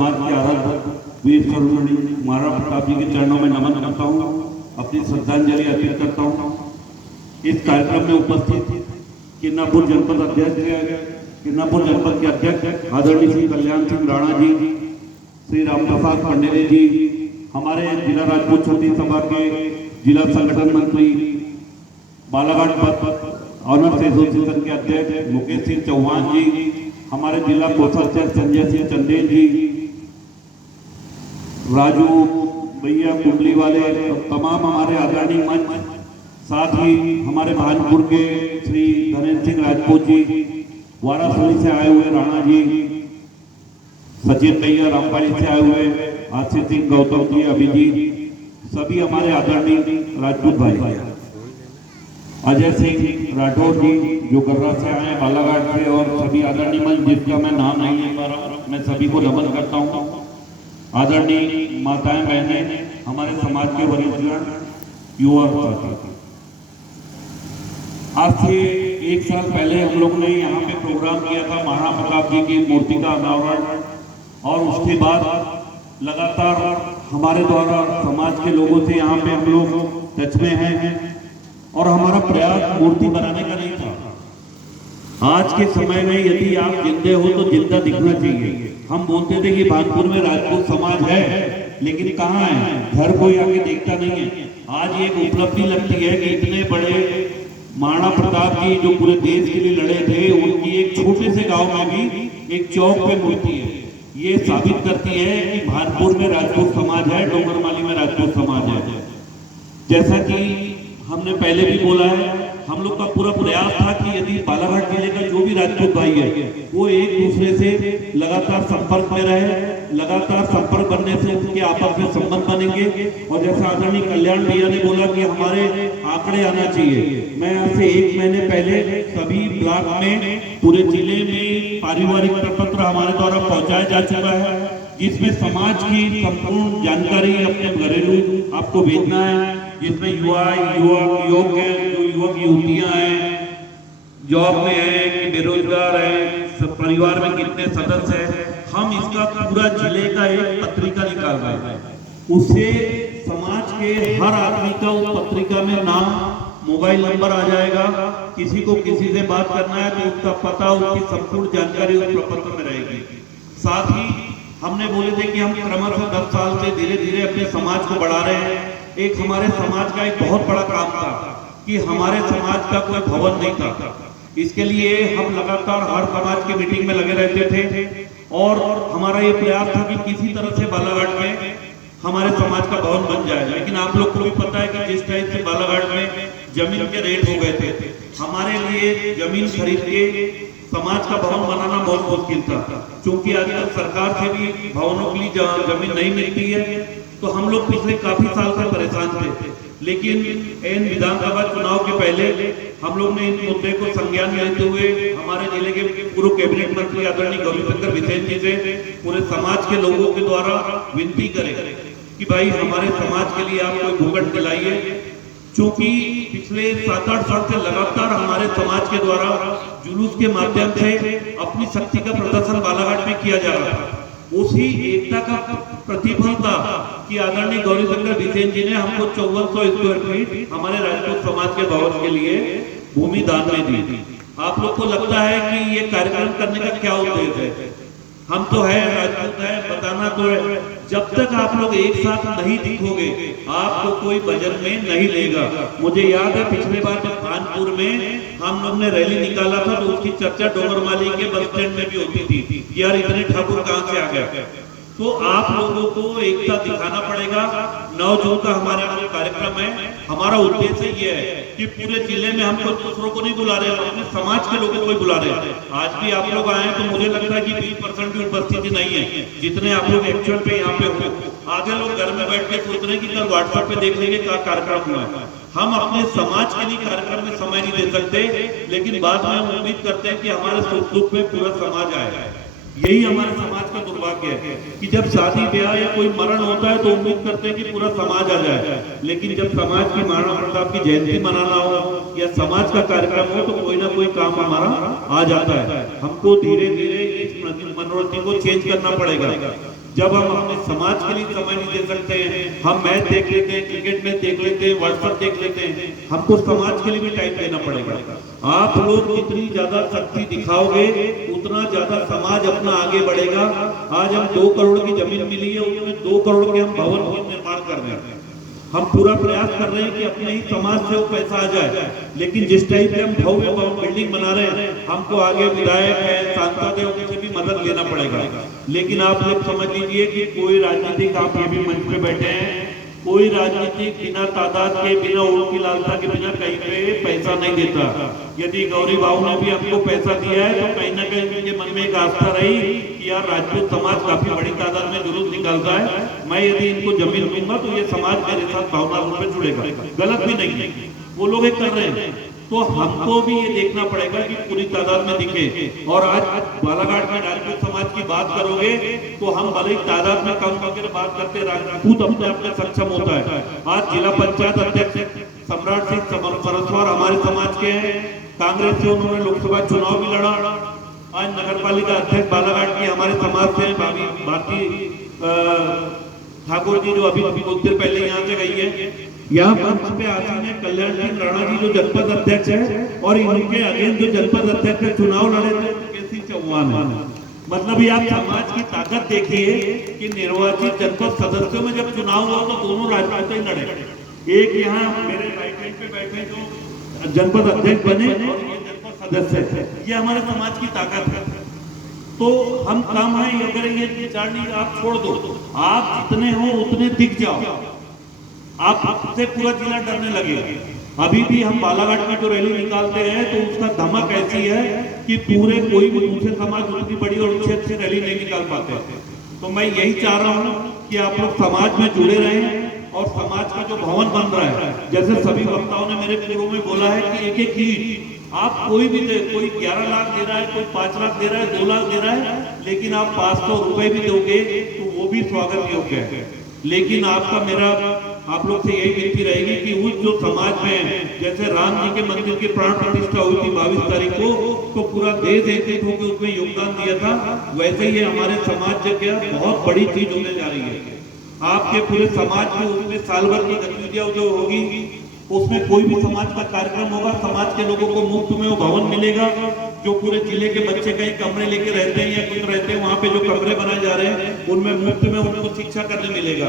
समाज के आराध्य वीर शिरोमणि महाराणा प्रताप जी के चरणों में नमन करता हूँ, अपनी श्रद्धांजलि अर्पित करता हूँ। इस कार्यक्रम में उपस्थित किन्नापुर जनपद अध्यक्ष, किन्नापुर जनपद के अध्यक्ष आदरणीय श्री कल्याण सिंह राणा जी, श्री रामप्रसाद पंडेले जी, हमारे जिला राजपूत छत्तीस सभा के जिला संगठन मंत्री, बालाघाट ऑनर्स एसोसिएशन के अध्यक्ष मुकेश सिंह चौहान जी, हमारे जिला कोषाध्यक्ष संजय सिंह चंदेल जी, राजू भैया कुंडली वाले, तमाम हमारे आदरणीय मंच, साथ ही हमारे भानपुर के श्री धनेन्द्र सिंह राजपूत जी, वाराणसी से आए हुए राणा जी, सचिन भैया रामपाली से आए हुए आशीष सिंह गौतम जी, अभिजीत, सभी हमारे आदरणीय राजपूत भाई, अजय सिंह राठौर जी जो गर्रा से आए बालाघाट से, और सभी आदरणीय मंच जिसका मैं नाम नहीं ले पा रहा, मैं सभी को नमन करता हूँ। आदरणीय माताएं बहनें, हमारे समाज के वरिष्ठगण, युवा साथी, आज से एक साल पहले हम लोग ने यहाँ पे प्रोग्राम किया था महाराणा प्रताप जी की मूर्ति का अनावरण, और उसके बाद लगातार हमारे द्वारा समाज के लोगों से यहाँ पे हम लोग टच में हैं, और हमारा प्रयास मूर्ति बनाने का नहीं था। आज के समय में यदि आप जिंदे हो तो जिंदा दिखना चाहिए। हम बोलते थे कि भानपुर में राजपूत समाज है, लेकिन कहाँ है, घर कोई आके देखता नहीं है। आज एक उपलब्धि लगती है कि इतने बड़े महाराणा प्रताप जी जो पूरे देश के लिए लड़े थे, उनकी एक छोटे से गांव में भी एक चौक पे मूर्ति है। ये साबित करती है कि भानपुर में राजपूत समाज है, डोंगरमाली में राजपूत समाज है। जैसा कि हमने पहले भी बोला है, हम लोग का पूरा प्रयास था कि यदि बालाघाट जिले का जो भी राजपूत भाई है वो एक दूसरे से लगातार संपर्क में रहे, लगातार संपर्क बनने से उनके आपस में संबंध बनेंगे। और जैसा आदरणीय कल्याण भैया ने बोला कि हमारे आंकड़े आना चाहिए, मैं यहाँ से एक महीने पहले सभी ब्लॉक में पूरे जिले में पारिवारिक प्रपत्र हमारे द्वारा पहुंचाया जा चुका है, जिसमें समाज की संपूर्ण जानकारी अपने घरेलू आपको भेजना है, जिसमें युवक युवतियां हैं, जॉब में हैं कि बेरोजगार हैं, परिवार में कितने सदस्य हैं, हम इसका पूरा जिले का एक पत्रिका निकाल रहे हैं। उससे समाज के हर आदमी का उस पत्रिका में नाम, मोबाइल नंबर आ जाएगा। किसी को किसी से बात करना है तो उसका पता, उसकी संपूर्ण जानकारी उस प्रपत्र में रहेगी। साथ ही हमने बोले थे कि हम क्रमशः 10 साल से धीरे धीरे अपने समाज को बढ़ा रहे हैं। एक हमारे समाज का एक बहुत बड़ा काम था कि हमारे समाज का कोई भवन नहीं था। इसके लिए हम लगातार हर समाज की मीटिंग में लगे रहते थे, और हमारा ये प्रयास था कि किसी तरह से बालाघाट में हमारे समाज का भवन बन जाए। लेकिन आप लोग को भी पता है कि जिस टाइप से बालाघाट में जमीन के रेट हो गए थे, हमारे लिए जमीन खरीद के समाज का भवन बनाना बहुत मुश्किल था, क्योंकि आजकल सरकार से भी भवनों के लिए जमीन नहीं मिलती है। तो हम लोग पिछले काफी साल से परेशान थे, लेकिन इन विधानसभा चुनाव के पहले हम लोग ने इस मुद्दे को संज्ञान में लेते हुए हमारे जिले के पूर्व कैबिनेट मंत्री आदरणीय गौरीशंकर बिसेन जी से पूरे समाज के लोगों के द्वारा विनती करें कि भाई हमारे समाज के लिए आप कोई भूखंड दिलाइए, क्योंकि पिछले 7-8 साल से लगातार हमारे समाज के द्वारा जुलूस के माध्यम से अपनी शक्ति का प्रदर्शन बालाघाट में किया जा रहा था। उसी एकता का प्रतिफल था कि आदरणीय गौरीशंकर बिसेन जी ने हमको 5400 स्क्वायर फीट हमारे राजपूत समाज के भवन के लिए भूमि दान में दी। आप लोग को लगता है कि ये कार्यक्रम करने का क्या उद्देश्य है? हम तो है राजपूत है, बताना तो है। जब तक आप लोग एक साथ नहीं दिखोगे, आपको कोई बजट में नहीं लेगा। मुझे याद है पिछले बार जब कानपुर में हम लोग ने रैली निकाला था तो उसकी चर्चा डोंगरमाली के बस स्टैंड में भी होती थी, यार इतने ठाकुर कहाँ से आ गए। तो आप लोगों को एकता दिखाना पड़ेगा। 9 जून का हमारे यहाँ कार्यक्रम है। हमारा उद्देश्य ये है कि पूरे जिले में हम कोई दूसरों को नहीं बुला रहे, अपने समाज के लोगों को ही बुला रहे हैं। आज भी आप लोग आए तो मुझे लगता है कि 20% भी उपस्थिति नहीं है, जितने आप लोग एक्चुअल पे यहाँ पे हो। आगे लोग घर में बैठ के सोच रहे हैं कि कल व्हाट्सएप पे देख लेंगे क्या कार्यक्रम हुआ है। हम अपने समाज के लिए कार्यक्रम में समय नहीं दे सकते, लेकिन बाद में हम उम्मीद करते हैं कि हमारे सुख दुख में पूरा समाज आए। यही हमारे समाज का दुर्भाग्य है कि जब शादी ब्याह या कोई मरण होता है तो उम्मीद करते हैं कि पूरा समाज आ जाए, लेकिन जब समाज की महाराणा प्रताप की जयंती मनाना हो या समाज का कार्यक्रम हो तो कोई ना कोई काम हमारा आ जाता है। हमको धीरे धीरे इस मनोवृत्ति को चेंज करना पड़ेगा। जब हम अपने समाज के लिए समय नहीं दे सकते हैं, हम मैच देख लेते हैं, क्रिकेट मैच देख लेते हैं, व्हाट्सएप देख लेते हैं, हमको समाज के लिए भी टाइम देना पड़ेगा। आप लोग जितनी ज्यादा शक्ति दिखाओगे उतना ज्यादा समाज अपना आगे बढ़ेगा। आज हम 2 करोड़ की जमीन मिली है, उसमें 2 करोड़ के हम भवन का निर्माण कर रहे हैं। हम पूरा प्रयास कर रहे हैं कि अपने ही समाज से वो पैसा आ जाए, लेकिन जिस टाइप से हम भव्य बिल्डिंग बना रहे हैं, हमको आगे विधायक है, सांसद है, उनसे भी मदद लेना पड़ेगा। लेकिन आप लोग समझ लीजिए कि कोई राजनीतिक, आप ये भी मंच पे बैठे हैं, कोई राजनीतिक बिना तादाद के, बिना वोट की लालसा के, बिना कहीं पे पैसा नहीं देता। यदि गौरी बाबू ने भी हमको पैसा दिया है तो कहीं ना कहीं उनके मन में एक आस्था रही कि यार राजपूत समाज काफी बड़ी तादाद में जुलूस निकालता है, मैं यदि इनको जमीन दूंगा तो ये समाज मेरे साथ भावना रूप में जुड़ेगा। गलत भी नहीं है, वो लोग एक कर रहे हैं। तो हमको भी ये देखना पड़ेगा कि पूरी तादाद में दिखे। और आज बालाघाट में राजपूत समाज की बात करोगे तो हम भले ही तादाद में कम करके बात करते, राजपूत अपने आप में सक्षम होता है। आज जिला पंचायत अध्यक्ष सम्राट सिंह सरस्वार हमारे समाज के हैं, कांग्रेस से उन्होंने लोकसभा चुनाव भी लड़ा। आज नगर पालिका अध्यक्ष बालाघाट की हमारे समाज से भारती ठाकुर जी, जो अभी कुछ देर पहले यहाँ से गई है। यहाँ मंच पे आसीन है कल्याण सिंह राणा जी, जो जनपद अध्यक्ष है, और इनके अगेंस्ट जो जनपद अध्यक्ष ने चुनाव लड़े थे केसी चौहान है। मतलब ये आप समाज की ताकत देखिए कि निर्वाचित जनपद सदस्यों में जब चुनाव हुआ तो दोनों राजपूत ही लड़े। एक यहाँ मेरे राइट हैंड पे बैठे जो जनपद अध्यक्ष बने और ये जनपद सदस्य है, ये हमारे समाज की ताकत है। तो हम काम है, अगर ये विचार नहीं आप छोड़ दो, आप जितने हो उतने दिख जाओ, आपसे पूरा जिला डरने लगेगा। अभी भी हम बालाघाट में जो रैली निकालते हैं तो उसका धमक ऐसी है कि पूरे कोई भी दूसरे समाज उतनी बड़ी और अच्छी रैली नहीं निकाल पाते। तो मैं यही चाह रहा हूँ कि आप लोग समाज में जुड़े रहें और समाज का जो भवन बन रहा है, जैसे सभी वक्ताओं ने मेरे पूर्व में बोला है कि एक एक ईंट आप कोई भी दे, कोई 11 लाख दे रहा है, कोई 5 लाख दे रहा है, 2 लाख दे रहा है, लेकिन आप 500 रुपए भी दोगे तो वो भी स्वागत योग्य है। लेकिन आपका मेरा आप लोग से यही विनती रहेगी कि उस जो समाज में, जैसे राम जी के मंदिर की प्राण प्रतिष्ठा हुई थी 22 तारीख को, तो पूरा देश एकजुट होकर उसमें योगदान दिया था, वैसे ही हमारे समाज जगह बहुत बड़ी चीज होने जा रही है। आपके पूरे समाज में उसमें साल भर की गतिविधियां जो होगी, उसमें कोई भी समाज का कार्यक्रम होगा, समाज के लोगों को मुफ्त में वो भवन मिलेगा। जो पूरे जिले के बच्चे कहीं कमरे लेके रहते हैं या कुछ रहते हैं, वहाँ पे जो कमरे बनाए जा रहे हैं उनमें मुफ्त में उनको शिक्षा करने मिलेगा।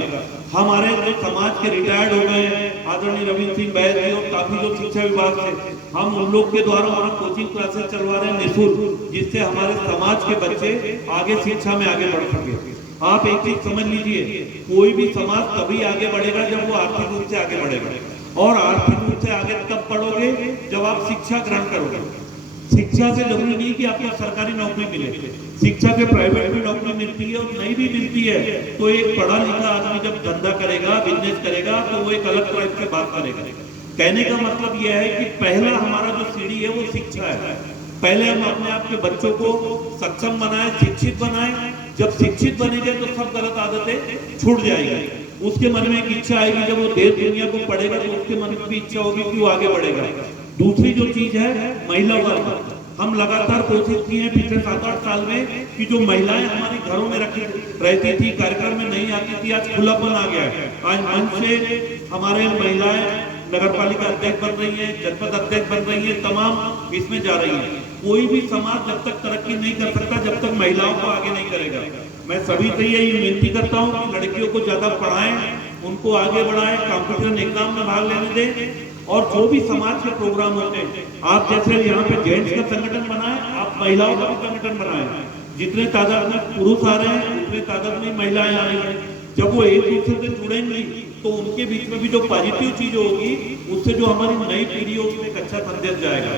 हमारे जो समाज के रिटायर्ड हो गए हैं आदरणीय रविंद्र सिंह बैद जी और काफी जो शिक्षा विभाग से, हम उन लोग के द्वारा वहाँ कोचिंग क्लासेस चलवा रहे हैं निःशुल्क, जिससे हमारे समाज के बच्चे आगे शिक्षा में आगे बढ़ सके। आप एक चीज समझ लीजिए, कोई भी समाज तभी आगे बढ़ेगा जब वो आर्थिक रूप से आगे बढ़ेगा, और आर्थिक रूप से आगे तब बढ़ोगे जब आप शिक्षा ग्रहण करोगे। शिक्षा से जरूरी नहीं कि आपको सरकारी नौकरी मिले, शिक्षा से प्राइवेट भी नौकरी मिलती है और नहीं भी मिलती है तो एक पढ़ा लिखा आदमी जब धंधा करेगा, बिजनेस करेगा, तो वो एक अलग तरह से बात करेगा। कहने का मतलब यह है कि पहला हमारा जो सीढ़ी है वो शिक्षा है। पहले हम अपने आप के बच्चों को सक्षम बनाए, शिक्षित बनाए। जब शिक्षित बनेंगे तो सब गलत आदतें छूट जाएगी। उसके मन में एक इच्छा आएगी, जब वो देश दुनिया को पढ़ेगा तो उसके मन में भी इच्छा होगी कि वो आगे बढ़ेगा। दूसरी जो चीज है महिला वर्ग, हम लगातार कोशिश की है पिछले 7-8 साल में कि जो महिलाएं हमारे घरों में रखी रहती थी, कार्यक्रम में नहीं आती थी, आज खुलापन आ गया है। आज मंच से हमारे महिलाएं नगर पालिका अध्यक्ष बन रही है, जनपद अध्यक्ष बन रही है, तमाम इसमें जा रही है। कोई भी समाज जब तक तरक्की नहीं कर सकता जब तक महिलाओं को आगे नहीं करेगा। मैं सभी से यही विनती करता हूँ कि लड़कियों को ज्यादा पढ़ाएं, उनको आगे बढ़ाएं, कॉम्पिटिशन एग्जाम में भाग लेने दें। और जो भी समाज के प्रोग्राम होते हैं, आप जैसे यहाँ पे जेंट्स का संगठन बनाए, आप महिलाओं का भी संगठन बनाए। जितने तादाद में पुरुष आ रहे हैं उतने तादाद में महिलाएं आ रही हैं। जब वो एक दूसरे से जुड़ेंगी तो उनके बीच में भी जो पॉजिटिव चीज होगी, उससे जो हमारी नई पीढ़ी है उसमें एक अच्छा संदेश जाएगा।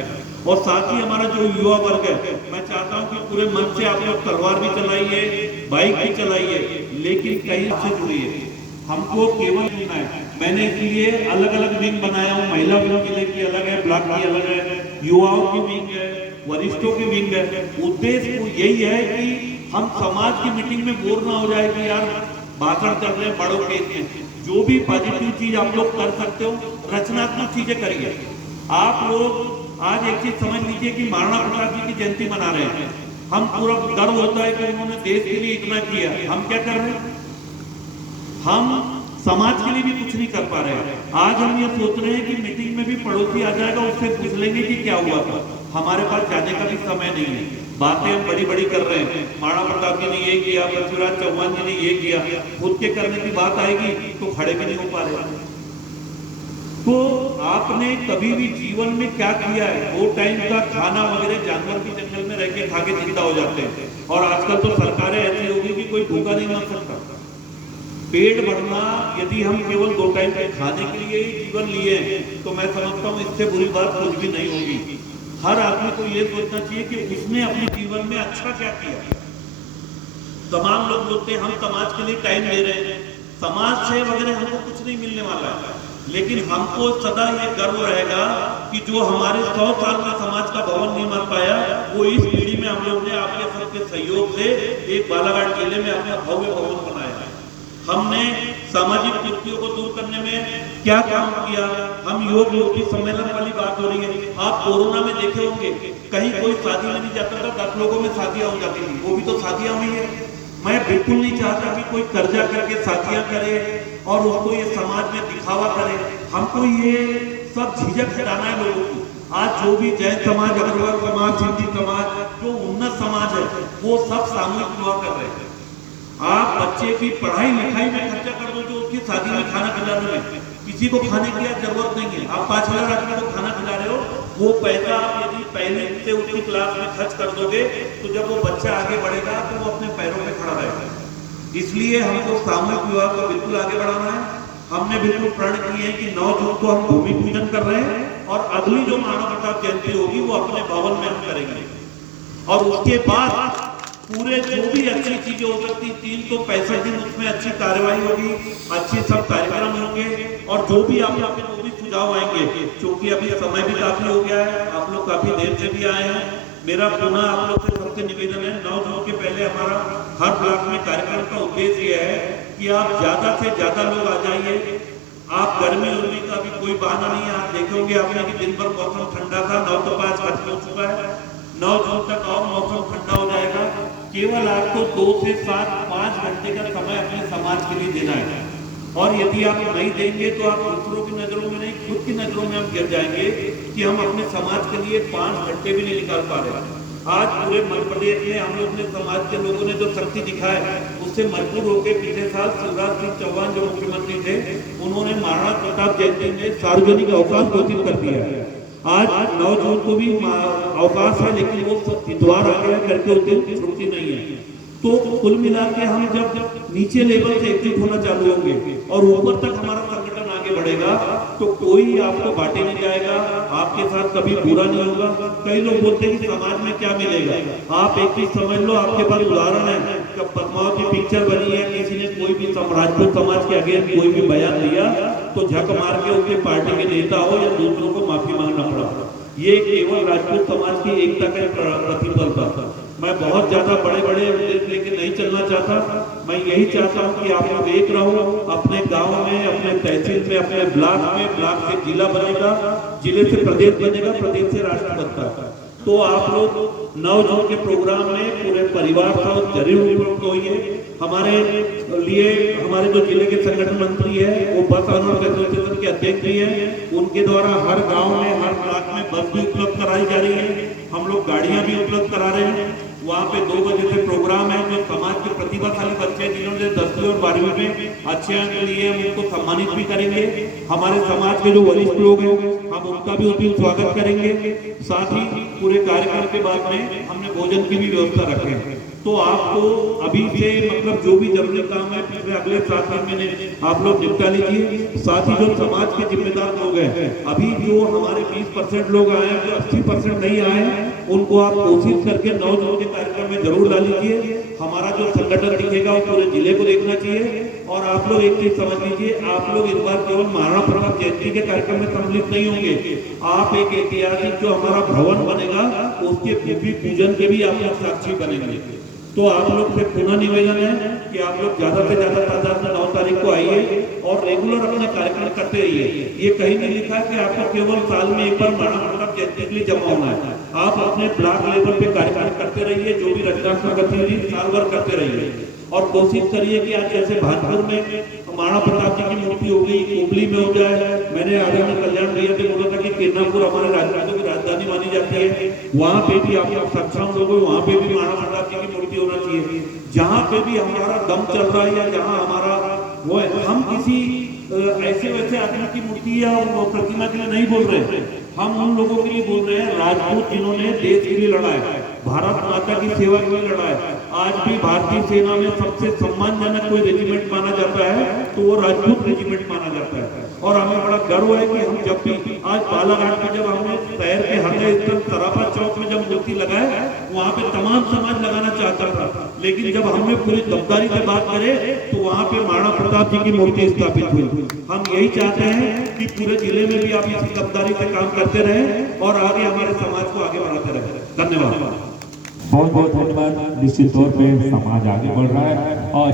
और साथ ही हमारा जो युवा वर्ग है, मैं चाहता हूँ कि पूरे मन से आप लोग तलवार भी चलाइए, बाइक भी चलाइए, लेकिन कहीं से जुड़िए। हमको केवल जुड़ना है। मैंने इसलिए अलग अलग विंग बनाया हूँ, महिला विंग जिले की अलग है, ब्लॉक की अलग है, युवाओं की विंग है, वरिष्ठों की विंग है। उद्देश्य यही है कि हम समाज की मीटिंग में बोर ना हो जाए कि यार भाषण कर रहे हैं बड़ों के में। जो भी पॉजिटिव चीज आप लोग कर सकते हो, रचनात्मक चीजें करिए। आप लोग आज एक चीज समझ लीजिए कि महाराणा प्रताप जी की जयंती मना रहे हैं। हम पूरा गर्व होता है कि उन्होंने देश के लिए इतना किया। हम क्या कर रहे हैं? हम समाज के लिए भी कुछ नहीं कर पा रहे हैं। आज हम ये सोच रहे हैं कि मीटिंग में भी पड़ोसी आ जाएगा, उससे पूछ लेंगे कि क्या हुआ था। हमारे पास जाने का भी समय नहीं है। बातें हम बड़ी बड़ी कर रहे हैं, महाराणा प्रताप जी ने ये किया, पृथ्वीराज चौहान जी ने ये किया, खुद के करने की बात आएगी तो खड़े भी नहीं हो पा रहे। तो आपने कभी भी जीवन में क्या किया है? 2 टाइम का खाना वगैरह जानवर की जंगल में रह के खा के जिंदा हो जाते हैं। और आजकल तो सरकारें ऐसी होगी कि कोई भूखा नहीं मर सकता। पेट भरना, यदि हम केवल 2 टाइम के खाने के लिए ही जीवन लिए हैं तो मैं समझता हूँ इससे बुरी बात कुछ भी नहीं होगी। हर आदमी को ये सोचना चाहिए कि उसने अपने जीवन में अच्छा क्या किया। तमाम लोग बोलते हैं हम समाज के लिए टाइम दे रहे हैं, समाज से वगैरह हमको कुछ नहीं मिलने वाला है। लेकिन हमको सदा ये गर्व रहेगा कि जो हमारे 100 साल का समाज का भवन नहीं बन पाया, वो इस पीढ़ी में हम लोग ने आपके सबके सहयोग से एक बालाघाट जिले में अपना भव्य भवन बनाया। हमने सामाजिक कुरीतियों को दूर करने में क्या काम किया। हम योग युवती सम्मेलन वाली बात हो रही है। आप कोरोना में देखे होंगे, कहीं कोई शादी में नहीं जाता था, 10 लोगों में शादियां हो जाती थी। वो भी तो शादियां हुई है। मैं बिल्कुल नहीं चाहता कि कोई कर्जा करके शादियां करे और उसको ये समाज में दिखावा करे। हमको ये सब झिझक हटाना है लोगों को। आज जो भी जैन समाज, अग्रवाल समाज, सिंधी समाज, जो उन्नत समाज है, वो सब सामूहिक विवाह कर रहे हैं। आप बच्चे की पढ़ाई लिखाई में खर्चा कर दो, जो उसकी शादी में खाना खिलाने में। किसी को खाने की जरूरत नहीं है। आप 5,000 आदमी को खाना खिला रहे हो, वो पैसा आप यदि पहले से उसकी क्लास में खर्च कर दोगे तो जब वो बच्चा आगे बढ़ेगा तो वो अपने पैरों पे खड़ा रहेगा। इसलिए हमको सामूहिक विवाह को बिल्कुल आगे बढ़ाना है। हमने बिल्कुल प्रण किए हैं कि 9 जून को हम भूमि पूजन कर रहे हैं और अगली जो महाराणा प्रताप जयंती होगी वो अपने भवन में हम करेंगे। और उसके बाद पूरे जो भी अच्छी चीजें हो सकती, 365 दिन उसमें अच्छी कार्यवाही होगी, अच्छे सब कार्यक्रम होंगे। और जो भी आप लोग के जो भी सुझाव आएंगे, क्योंकि अभी समय भी काफी हो गया है, आप लोग काफी देर से भी आए हैं। मेरा पुनः आप लोग से सबसे निवेदन है, 9 जून के पहले हमारा हर ब्लॉक में कार्यक्रम का उद्देश्य यह है कि आप ज्यादा से ज्यादा लोग आ जाइए। आप गर्मी उर्मी का भी कोई बहाना नहीं है। आप देखेंगे आपने कि दिन भर मौसम ठंडा था, 9 तो 5 खत्म हो चुका है। 9 जून तक और मौसम ठंडा हो जाएगा। केवल आपको 2 से 7 5 घंटे का समय अपने समाज के लिए देना है। और यदि आप नहीं देंगे तो आप दूसरों की नजरों में नहीं, खुद की नजरों में हम गिर जाएंगे कि हम अपने समाज के लिए 5 घंटे भी नहीं निकाल पा रहे। आज पूरे मध्य प्रदेश में हम लोग ने, समाज के लोगों ने जो शक्ति दिखाई उससे मजबूर होकर पिछले साल शिवराज सिंह चौहान जो मुख्यमंत्री थे, उन्होंने महाराणा प्रताप जयंती में सार्वजनिक अवकाश घोषित कर दिया है। आज 9 जून को भी अवकाश है, लेकिन वो इतवार आ गया करके उनकी छुट्टी नहीं है। तो कुल मिला के हम जब नीचे लेवल से एकजुट होना चालू होंगे और ऊपर तक हमारा संगठन आगे बढ़ेगा तो कोई आपको बांटे नहीं जाएगा, आपके साथ कभी बुरा नहीं होगा। कई लोग बोलते हैं कि समाज में क्या मिलेगा। आप एक चीज समझ लो, आपके पास उदाहरण है, जब पद्मावती पिक्चर बनी है, किसी ने कोई भी राजपूत समाज के अगेंस्ट कोई भी बयान दिया तो झक मार के उनके पार्टी के नेता हो या दूसरों को माफी मांगना पड़ा। ये केवल राजपूत समाज की एकता का प्रतिफल था। मैं बहुत ज्यादा बड़े बड़े उद्देश्य लेके नहीं चलना चाहता। मैं यही चाहता हूँ कि आप लोग एक रहो, अपने गांव में, अपने तहसील में, अपने ब्लॉक में, ब्लॉक से जिला बनेगा, जिले से प्रदेश बनेगा, प्रदेश से राष्ट्र बनता है। तो आप लोग 9 जून के प्रोग्राम में पूरे परिवार का जरूर उपयुक्त होइए। हमारे लिए हमारे जो जिले के संगठन मंत्री है वो बस ऑनर एसोसिएशन के अध्यक्ष भी है। उनके द्वारा हर गांव में, हर ब्लॉक में बस भी उपलब्ध कराई जा रही है। हम लोग गाड़ियां भी उपलब्ध करा रहे हैं। वहाँ पे 2 बजे से प्रोग्राम है। जो समाज के प्रतिभाशाली बच्चे जिन्होंने 10वीं और 12वीं में अच्छे अंक लिए, हम उनको सम्मानित भी करेंगे। हमारे समाज के जो वरिष्ठ लोग हैं हम उनका भी उचित स्वागत करेंगे। साथ ही पूरे कार्यक्रम के बाद में हमने भोजन की भी व्यवस्था रखी है। तो आपको अभी से मतलब जो भी जरूरी काम है पिछले अगले 7 महीने आप लोग निपटा लीजिए। साथ ही जो समाज के जिम्मेदार लोग हैं, अभी जो हमारे 20% लोग आए हैं, जो 80% नहीं आए हैं, उनको आप कोशिश करके 9 जून के कार्यक्रम में जरूर ला लीजिए। हमारा जो संगठन दिखेगा वो पूरे जिले को देखना चाहिए। और आप लोग एक चीज समझ लीजिए, आप लोग इस बार केवल महाराणा प्रताप जयंती के कार्यक्रम में सम्मिलित नहीं होंगे। आप एक ऐतिहासिक जो हमारा भवन बनेगा उसके भूमि पूजन के भी आप लोग साक्षी बनेंगे। तो आप लोग से पुनः निवेदन है कि आप लोग ज्यादा से ज्यादा तादाद में 9 तारीख को आइए और रेगुलर अपना कार्यक्रम करते रहिए। ये कहीं नहीं लिखा है कि आपको केवल साल में एक बार महाराणा प्रताप गांधी जयंती के लिए जमा होना है। आप अपने ब्लॉक लेवल पे कार्यक्रम करते रहिए, जो भी रचनात्मक गतिविधि साल भर करते रहिए और कोशिश करिए कि आज जैसे भाजपुर में महाराणा प्रताप जी की मूर्ति हो गई, कोबली में हो जाए। मैंने आदरणीय कल्याण भैया से बोला था कि किरनापुर हमारे राजपूतों की राजधानी मानी जाती है, वहां पे भी आप लोग सक्षम लोग, वहां पे भी महाराणा प्रताप जी की मूर्ति होना चाहिए। जहां पे भी हमारा दम चल रहा है या जहां हमारा वो है, हम किसी ऐसे वैसे आदमी की मूर्ति या प्रतिमा के लिए नहीं बोल रहे, हम उन लोगों के लिए बोल रहे हैं राजपूत जिन्होंने देश के लिए लड़ा है, भारत माता की सेवा के लिए लड़ा है। आज भी भारतीय सेना में सबसे सम्मानजनक कोई रेजिमेंट माना जाता है तो वो राजपूत रेजिमेंट माना जाता है। और हमें बड़ा गर्व है कि हम जब भी आज बालाघाट में जब हमने शहर के हृदय स्थल सराफा चौक में जब मूर्ति लगाए, वहां पे तमाम समाज लगाना चाहता था, लेकिन जब हमने पूरी गद्दारी से बात करे तो वहां पे महाराणा प्रताप जी की मूर्ति स्थापित हुई। हम यही चाहते हैं कि पूरे जिले में भी आप इसी गद्दारी से काम करते रहें और आगे हमारे समाज को आगे बढ़ाते रहें। धन्यवाद। बहुत बहुत धन्यवाद। निश्चित तौर पे समाज आगे बढ़ रहा है और